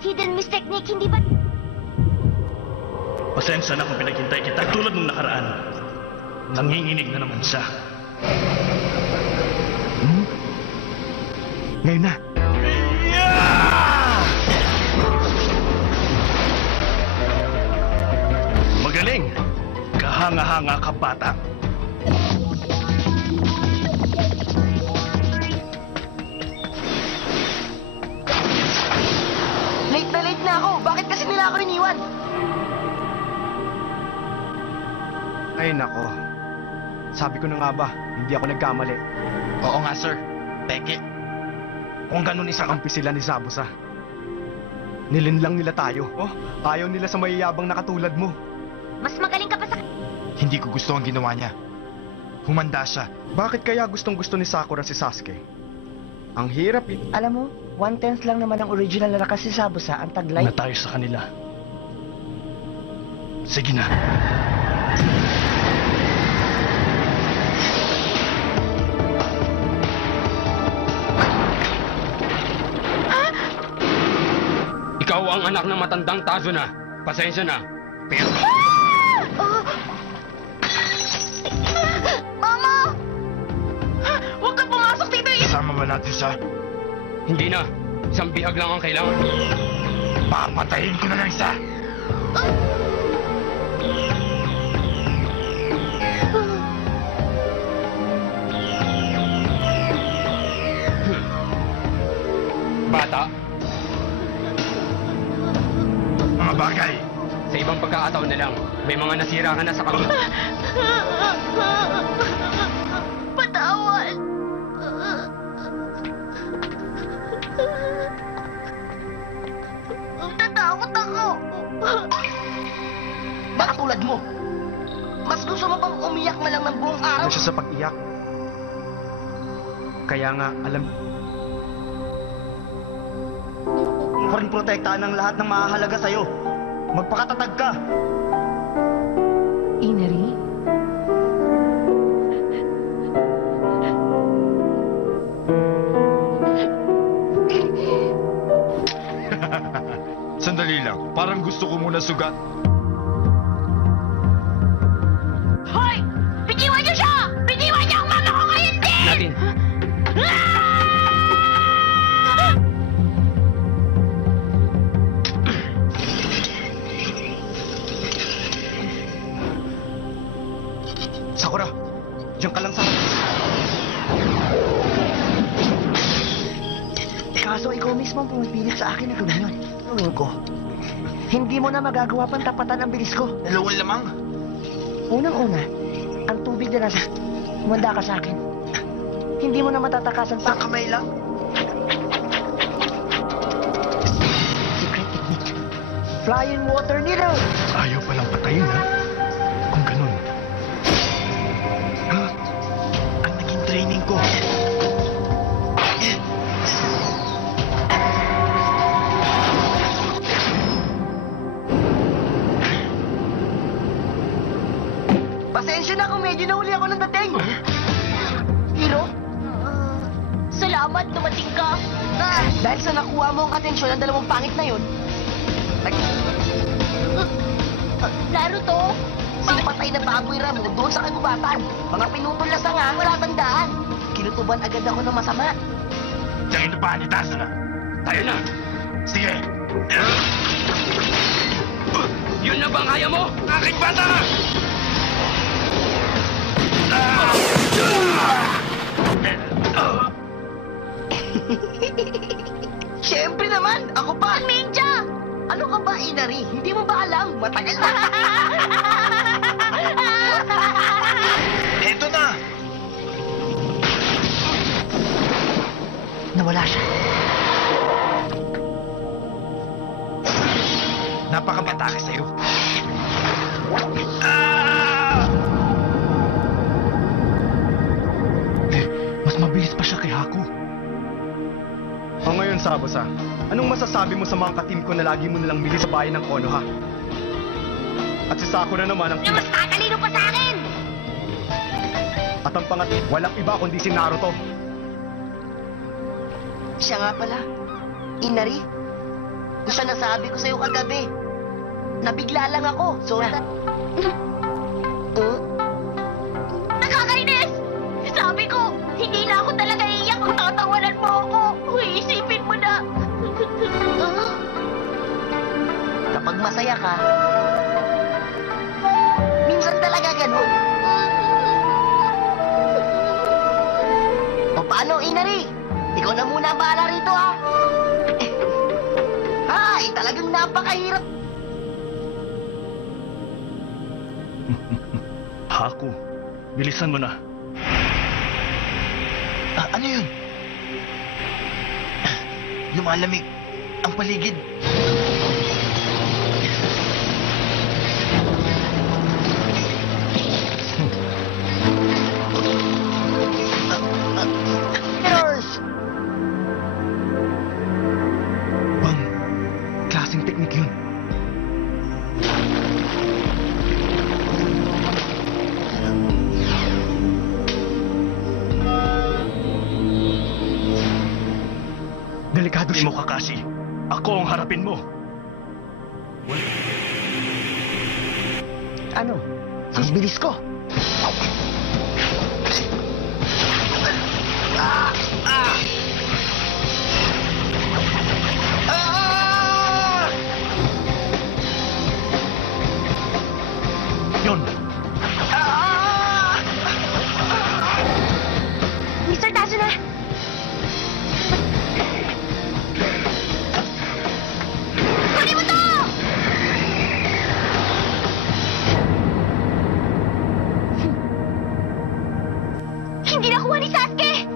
Hidden Mist technique, hindi ba? Pasensya na kung pinaghintay kita tulad nung nakaraan. Nanginginig na naman siya. Ngayon na. Magaling! Kahanga-hanga ka, bata. Late na ako. Bakit kasi nila ako iniwan? Ay, nako. Sabi ko na nga ba, hindi ako nagkamali. Oo nga, sir. Peke. Kung ganun isa Kampi sila ni Zabuza. Nilinlang nila tayo. Oh, ayaw nila sa mayayabang na katulad mo. Mas magaling ka pa sa... Hindi ko gusto ang ginawa niya. Humanda siya. Bakit kaya gustong-gusto ni Sakura si Sasuke? Ang hirap eh. Alam mo, 1/10 lang naman ang original na lakas si Zabuza, ang taglay. Na tayo sa kanila. Sige na. Ikaw ang anak ng matandang Tazo na. Pasensya na. Pero... Mama! Huwag kang pumasok dito! Kasama ba natin siya? Hindi na. Isang bihag lang ang kailangan. Papatayin ko na lang isa. Bata, Mga bagay. sa ibang pagkakataon na lang, may mga nasira ka na sa kamay. Patawan! Tatakot ako! Baka tulad mo. Mas gusto mo bang umiyak na lang ng buong araw? Ano siya sa pag-iyak? Kaya nga, alam... pa rin protektahan ng lahat ng mahahalaga sa'yo. Magpakatatag ka. Inari? Sandali lang. Parang gusto ko muna sugat. Hoy! Bitiwan niyo siya! Bitiwan niyo ang mama ko ngayon din! Natin. Sakura, diyan ka lang sa... Kaso ikaw mismo ang pumipilit sa akin na gawin yun. Gawin ko. Hindi mo na magagawa pang tapatan ang bilis ko. Dalawang lamang. Unang-una, ang tubig na nasa... Humanda ka sa akin. Hindi mo na matatakasan pa. Isang kamay lang. Secret technique. Flying water needle! Ayaw palang patayin, ha? Kung ganun. Ha? Ang naging training ko. Pasensya na kung medyo nahuli ako ng dating. Hiro? Salamat, dumating ka. Dahil sa nakuha mo ang atensyon ng dalawang pangit na yun, Naruto! sino patay na baboy ramo doon sa kagubatan. Mga pinupullas na nga, wala tandaan. Kinutuban agad ako ng masama. Diyan ito pa ni Tazo na. Tayo na. Sige. Yun na bang kaya mo? Aking bata! Siyempre naman, ako pa. Ninja! Ano ka ba, Inari? Hindi mo ba alam? Matagal na. Eto na! Nawala siya. Napakamatake sa'yo. Mas mabilis pa siya kay Haku. O ngayon, Zabuza, anong masasabi mo sa mga katim ko na lagi mo nilang bili sa bayan ng Konoha? At si Sakura naman ang... Na mas tatalino pa sa akin! At ang pangat, walang iba kundi si Naruto. Siya nga pala. Inari? Doon sa nasabi ko sa'yo kagabi. Nabigla lang ako. So, Nakakainis! Sabi ko, hindi na ako talaga iiyak kung tatawanan mo ako. Iisipin mo na. Kapag masaya ka, minsan talaga ganun. O paano, Inari? Ikaw na muna ang bahala rito, ha? Ay, talagang napakahirap. Haku, bilisan mo na. Ano yun? Lumalamig ang paligid. Nurse! Bang, klaseng teknik yun. Delikado Hindi siya. mo Kakashi. Ako ang harapin mo. Ano? Ang bilis ko. Yun. Mr. Tazuna! Kunin mo to! Hindi nakuha ni Sasuke!